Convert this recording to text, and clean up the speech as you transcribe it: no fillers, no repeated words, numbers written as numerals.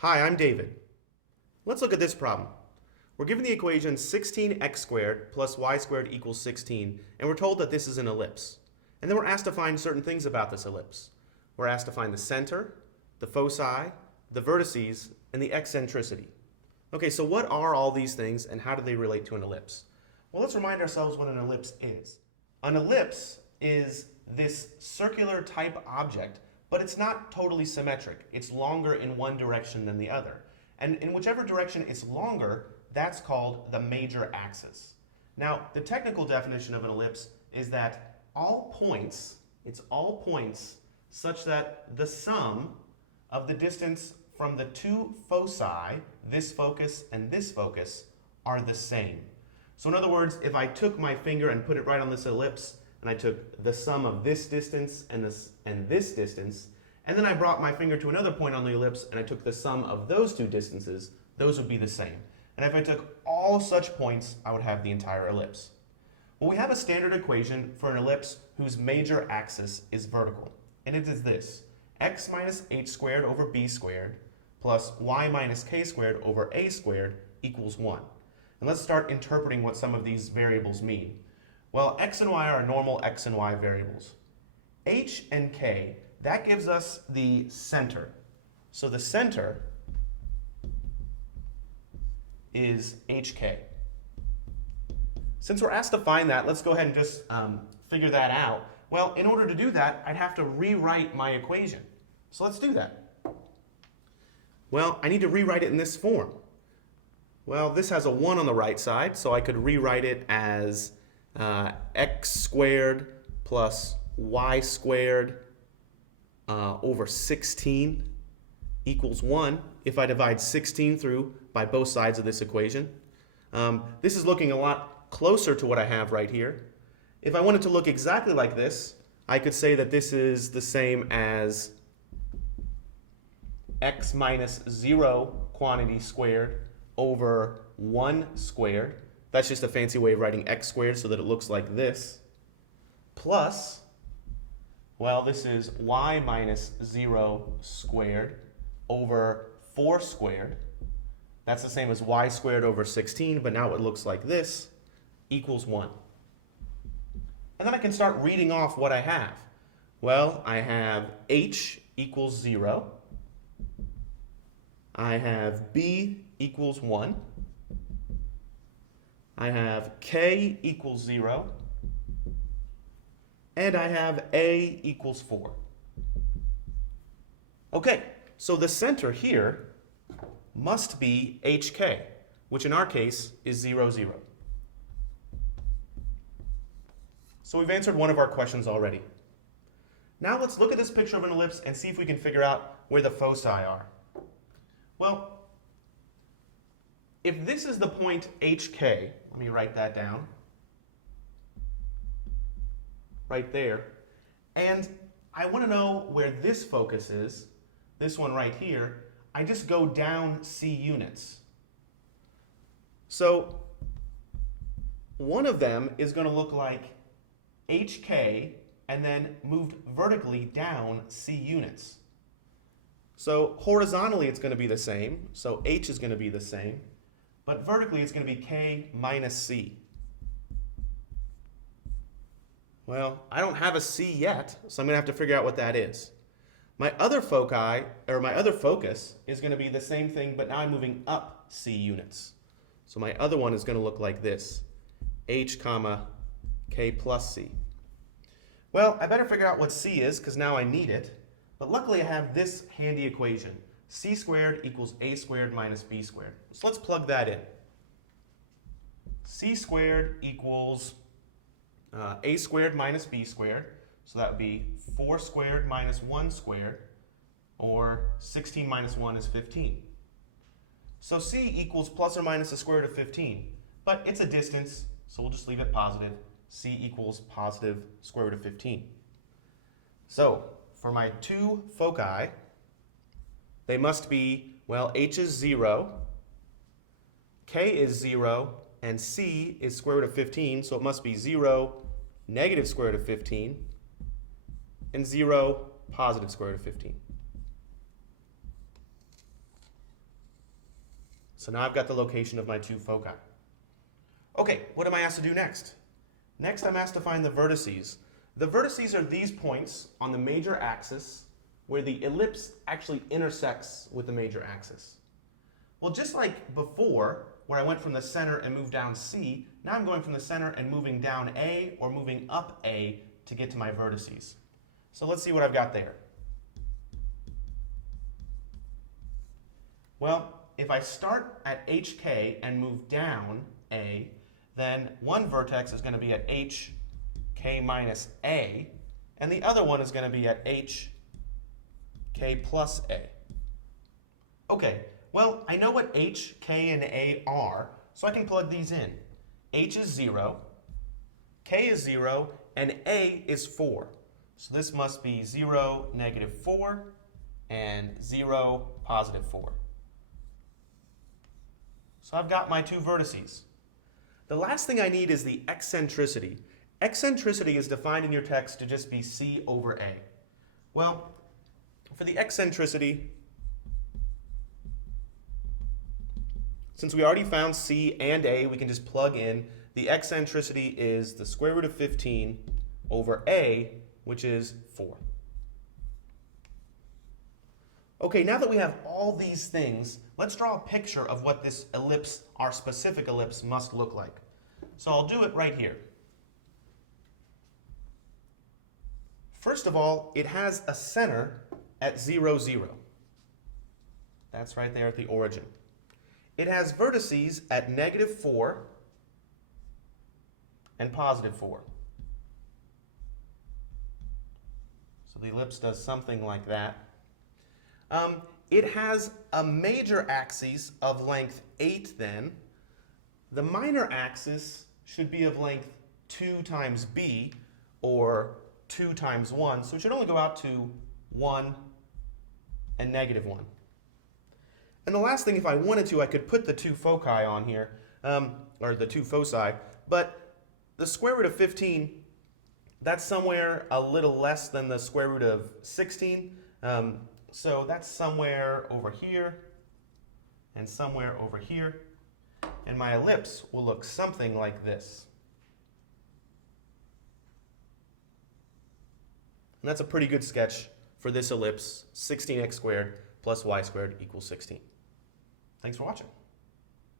Hi, I'm David. Let's look at this problem. We're given the equation 16x squared plus y squared equals 16, and we're told that this is an ellipse. And then we're asked to find certain things about this ellipse. We're asked to find the center, the foci, the vertices, and the eccentricity. Okay, so what are all these things and how do they relate to an ellipse? Well, let's remind ourselves what an ellipse is. An ellipse is this circular type object, but it's not totally symmetric. It's longer in one direction than the other. And in whichever direction it's longer, that's called the major axis. Now, the technical definition of an ellipse is that it's all points such that the sum of the distance from the two foci, this focus and this focus, are the same. So in other words, if I took my finger and put it right on this ellipse, and I took the sum of this distance and this distance, and then I brought my finger to another point on the ellipse and I took the sum of those two distances, those would be the same. And if I took all such points, I would have the entire ellipse. Well, we have a standard equation for an ellipse whose major axis is vertical. And it is this: x minus h squared over b squared plus y minus k squared over a squared equals 1. And let's start interpreting what some of these variables mean. Well, x and y are normal x and y variables. H and k, that gives us the center. So the center is hk. Since we're asked to find that, let's go ahead and just figure that out. Well, in order to do that, I'd have to rewrite my equation. So let's do that. Well, I need to rewrite it in this form. Well, this has a 1 on the right side, so I could rewrite it as x squared plus y squared over 16 equals 1 if I divide 16 through by both sides of this equation. This is looking a lot closer to what I have right here. If I wanted to look exactly like this, I could say that this is the same as x minus 0 quantity squared over 1 squared. That's just a fancy way of writing x squared so that it looks like this. Plus, well, this is y minus 0 squared over 4 squared. That's the same as y squared over 16, but now it looks like this, equals 1. And then I can start reading off what I have. Well, I have h equals 0. I have b equals 1. I have k equals 0. And I have a equals 4. Okay, so the center here must be hk, which in our case is 0, 0. So we've answered one of our questions already. Now let's look at this picture of an ellipse and see if we can figure out where the foci are. Well, if this is the point hk, let me write that down, right there, and I want to know where this focus is, this one right here, I just go down c units. So one of them is going to look like hk and then moved vertically down c units. So horizontally it's going to be the same, so h is going to be the same, but vertically it's going to be k minus c. Well, I don't have a c yet, so I'm going to have to figure out what that is. My other foci, or my other focus, is going to be the same thing, but now I'm moving up c units. So my other one is going to look like this: h comma k plus c. Well, I better figure out what c is, because now I need it. But luckily I have this handy equation: c squared equals a squared minus b squared. So let's plug that in. C squared equals a squared minus b squared. So that would be 4 squared minus 1 squared, or 16 minus 1 is 15. So c equals plus or minus the square root of 15. But it's a distance, so we'll just leave it positive. C equals positive square root of 15. So for my two foci, they must be, well, h is 0, k is 0, and c is square root of 15, so it must be 0, negative square root of 15, and 0, positive square root of 15. So now I've got the location of my two foci. Okay, what am I asked to do next? Next, I'm asked to find the vertices. The vertices are these points on the major axis where the ellipse actually intersects with the major axis. Well, just like before, where I went from the center and moved down C, now I'm going from the center and moving down A or moving up A to get to my vertices. So let's see what I've got there. Well, if I start at HK and move down A, then one vertex is going to be at HK minus A, and the other one is going to be at HK plus A. Okay, well, I know what H, K, and A are, so I can plug these in. H is 0, K is 0, and A is 4. So this must be 0, negative 4, and 0, positive 4. So I've got my two vertices. The last thing I need is the eccentricity. Eccentricity is defined in your text to just be C over A. Well, for the eccentricity, since we already found C and A, we can just plug in. The eccentricity is the square root of 15 over A, which is 4. Okay, now that we have all these things, let's draw a picture of what this ellipse, our specific ellipse, must look like. So I'll do it right here. First of all, it has a center at 0, 0. That's right there at the origin. It has vertices at negative 4 and positive 4. So the ellipse does something like that. It has a major axis of length 8 then. The minor axis should be of length 2 times b, or 2 times 1, so it should only go out to 1 and negative 1. And the last thing, if I wanted to, I could put the two foci on here, or the two foci, but the square root of 15, that's somewhere a little less than the square root of 16. So that's somewhere over here and somewhere over here. And my ellipse will look something like this. And that's a pretty good sketch for this ellipse, 16x squared plus y squared equals 16. Thanks for watching.